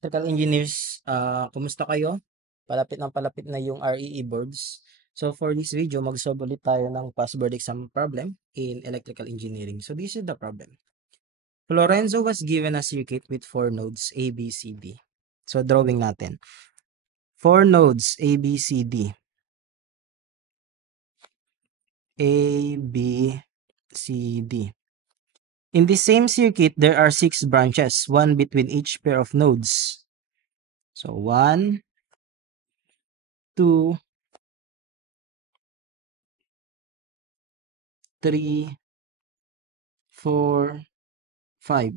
electrical engineers, kumusta kayo? Palapit na yung REE boards. So for this video, mag-solve ulit tayo ng past board exam problem in electrical engineering. So this is the problem. Lorenzo was given a circuit with 4 nodes A, B, C, D. So drawing natin. 4 nodes A, B, C, D. A, B, C, D. In the same circuit, there are 6 branches, one between each pair of nodes. So 1, 2, 3, 4, 5,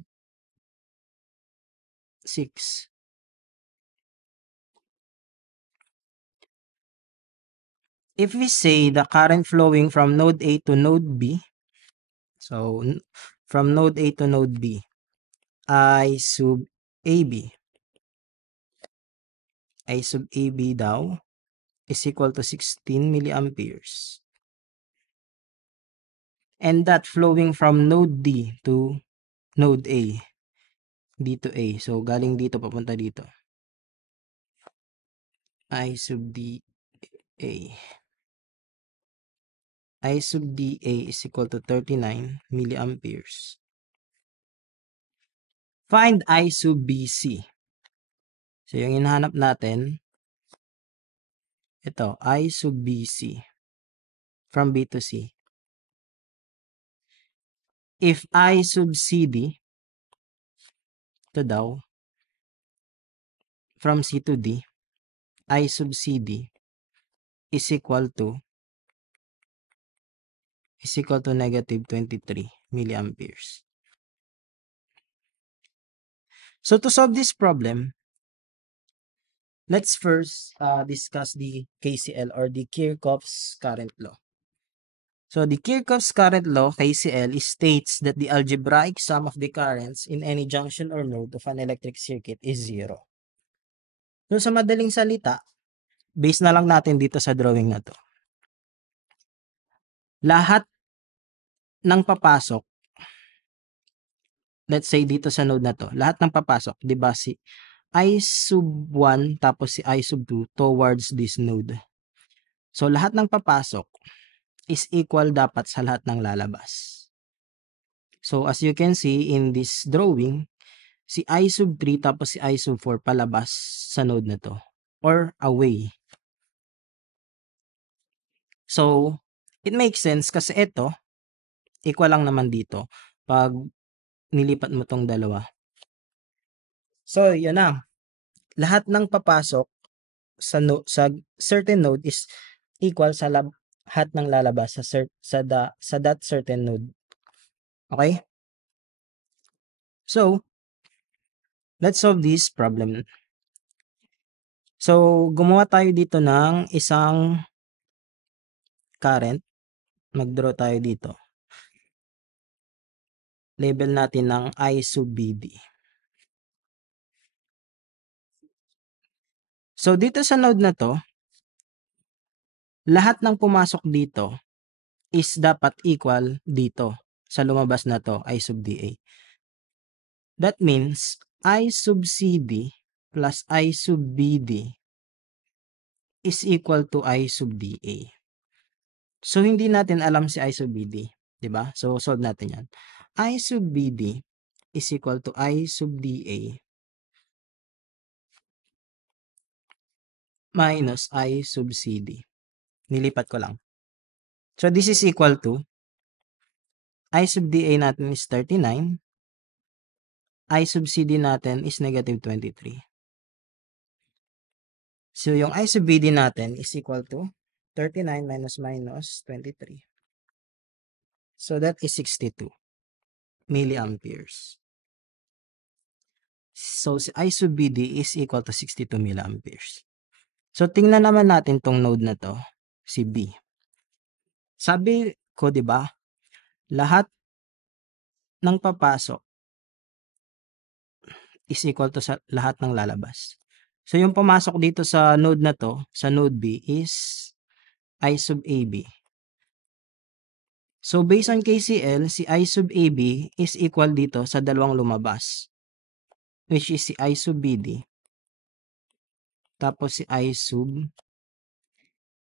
6. If we say the current flowing from node A to node B, so from node A to node B, I sub AB, I sub AB daw is equal to 16 milliamperes. And that flowing from node D to node A, D to A. So galing dito papunta dito. I sub DA. I sub DA is equal to 39 milliamperes. Find I sub BC. So yung hinahanap natin, ito, I sub BC from B to C. If I sub CD, ito daw, from C to D, I sub CD is equal to negative 23 milliamperes. So to solve this problem, let's first discuss the KCL or the Kirchhoff's current law. So the Kirchhoff's current law, KCL, states that the algebraic sum of the currents in any junction or node of an electric circuit is 0. So sa madaling salita, base na lang natin dito sa drawing na to. Lahat ng papasok, let's say dito sa node na to, lahat ng papasok, di ba si I sub 1 tapos si I sub 2 towards this node. So lahat ng papasok is equal dapat sa lahat ng lalabas. So as you can see in this drawing, si I sub 3 tapos si I sub 4 palabas sa node na to or away. So it makes sense kasi ito equal lang naman dito pag nilipat mo tong dalawa. So yun na. Lahat ng papasok sa certain node is equal sa lahat ng lalabas sa that certain node. Okay? So let's solve this problem. So gumawa tayo dito ng isang current. Mag-draw tayo dito. Label natin ng I sub BD. So dito sa node na to, lahat ng pumasok dito is dapat equal dito sa lumabas na to, I sub DA. That means I sub CD plus I sub BD is equal to I sub DA. So hindi natin alam si I sub BD, di ba? So solve natin yan. I sub BD is equal to I sub DA minus I sub CD. Nilipat ko lang. So this is equal to I sub DA natin is 39. I sub CD natin is negative 23. So yung I sub BD natin is equal to 39 minus 23. So that is 62 milliamperes. So si I sub BD is equal to 62 milliamperes. So tingnan naman natin tong node na to, si B. Sabi ko, 'di ba? Lahat ng papasok is equal to sa lahat ng lalabas. So yung pumasok dito sa node na to, sa node B is I sub AB. So based on KCL, si I sub AB is equal dito sa dalawang lumabas, which is si I sub BD tapos si I sub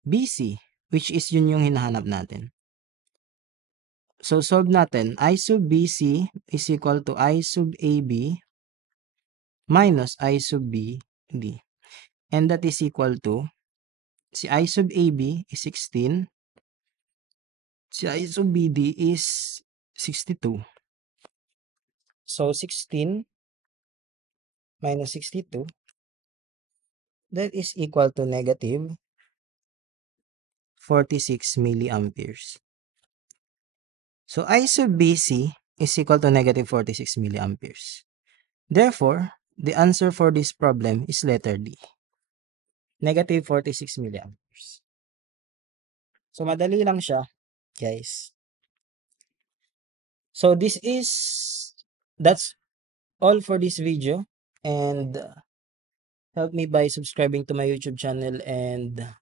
BC, which is yun yung hinahanap natin. So, solve natin. I sub BC is equal to I sub AB minus I sub BD. And that is equal to, si I sub AB is 16, si I sub BD is 62. So, 16 minus 62, that is equal to negative 46 milliamperes. So, I sub BC is equal to negative 46 milliamperes. Therefore, the answer for this problem is letter D. Negative 46 milliamperes. So, madali lang siya, guys. So, that's all for this video. And help me by subscribing to my YouTube channel and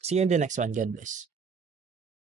see you in the next one. God bless.